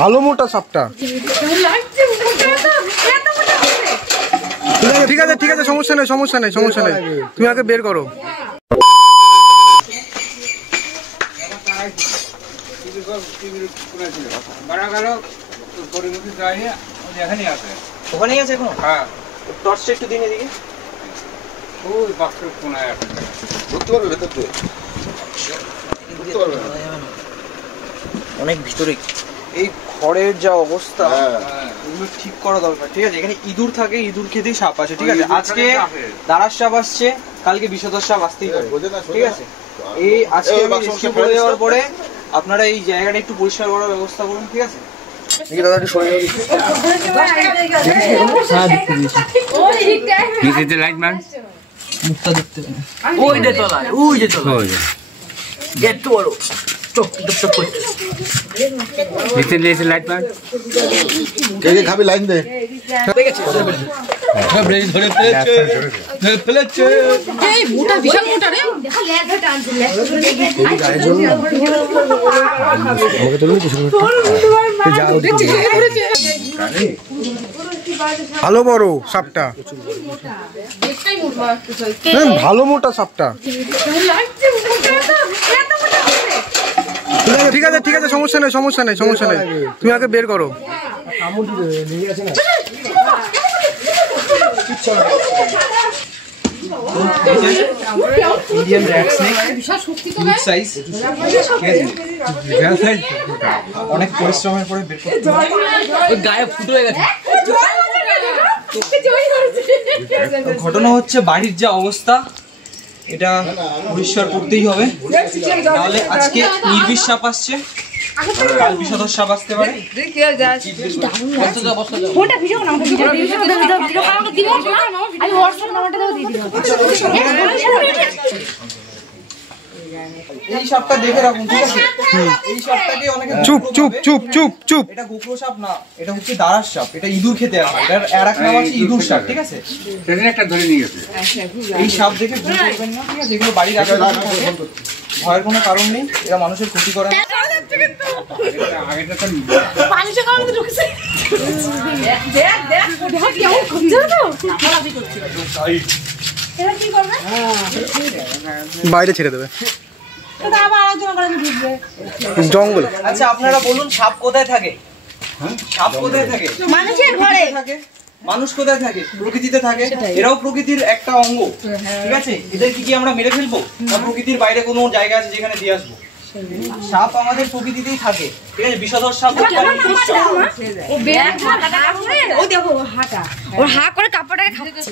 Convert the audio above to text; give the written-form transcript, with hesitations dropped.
ভালো মোটা সাপটা। ঠিক আছে ঠিক আছে, সমস্যা নেই সমস্যা নেই সমস্যা নেই, তুমি আগে বের করো। ওখানেই আছে এখন? হ্যাঁ, টর্চটা একটু দিন এদিকে। ওই বাক্সের কোনায় আছে, ধরতে পারবে ভেতর থেকে? ধরতে পারবে না, অনেক ভিতরে। এই ঘরের যা অবস্থা, এগুলো ঠিক করা দরকার। ঠিক আছে, এখানে ইঁদুর থাকে, ইঁদুর খেতেই সাপ আছে। ঠিক আছে, আজকে দাঁড়ার সাপ আসছে, কালকে বিষধর সাপ আসতেই পারে। ঠিক আছে, এই আজকে রেস্কিউ করে দেওয়ার পরে আপনারা এই জায়গাটা একটু পরিষ্কার করার ব্যবস্থা করুন। ঠিক আছে, দাদা একটু সরে লাইট ম্যান মুখটা দেখতে ওই যে তলায়, ওই যে তলায় এত বড় চোখ চোখ করছে। নিচে লাইট ম্যান কে কে খাবি লাইন দে। ধরে ফেলেছে এই মোটা বিশাল মোটা রে, দেখো লেজটা টানছে, লেজটা আমাকে তো কিছু ভালো বড় সাপটা, ভালো মোটা সাপটা। ঠিক আছে ঠিক আছে, সমস্যা নেই সমস্যা নেই সমস্যা নেই, তুমি আগে বের করো। Medium rat snake, good size. অনেক পরিশ্রমের পরে বের করতে গায়ে ফুটো হয়ে গেছে। ঘটনা হচ্ছে বাড়ির যা অবস্থা, এটা পরিষ্কার করতেই হবে, নাহলে আজকে নির্বিষ সাপ আসছে, কাল বিষধর সাপ আসতে পারে। এই সাপটা দেখে রাখুন। ঠিক আছে, এই সাপটাকে অনেকে চুপ চুপ চুপ চুপ চুপ। এটা গোখরো সাপ না, এটা হচ্ছে দাঁড়ার সাপ। এটা ইঁদুর খেতে আসে, এটার আরেক নাম আছে ইঁদুর সাপ। ঠিক আছে, ট্রেনে একটা ধরে নিয়ে গেছে। এই সাপ দেখে ভুল করবেন না। ঠিক আছে, এগুলো বাড়ির আশেপাশে থাকে, ভয়ের কোনো কারণ নেই, এরা মানুষের ক্ষতি করে না। আগেটা তো মানুষের কারণে ঢুকছে, দেখ দেখ ওটা কেমন করছে তো, এরা কি করবে, বাইরে ছেড়ে দেবে জঙ্গল। আচ্ছা, আপনারা বলুন সাপ কোথায় থাকে? সাপ কোথায় থাকে? মানুষের ঘরে থাকে। মানুষ কোথায় থাকে? প্রকৃতিতে থাকে। এরাও প্রকৃতির একটা অঙ্গ। ঠিক আছে, এদের কি আমরা মেরে ফেলবো না প্রকৃতির বাইরে কোনো জায়গা আছে যেখানে দিয়ে আসবো? সাপ আমাদের প্রকৃতিতেই থাকে। ঠিক আছে, বিষধর সাপ ও দেখো হাঁটা, ওর হা করে কাপড়টাকে খাচ্ছে।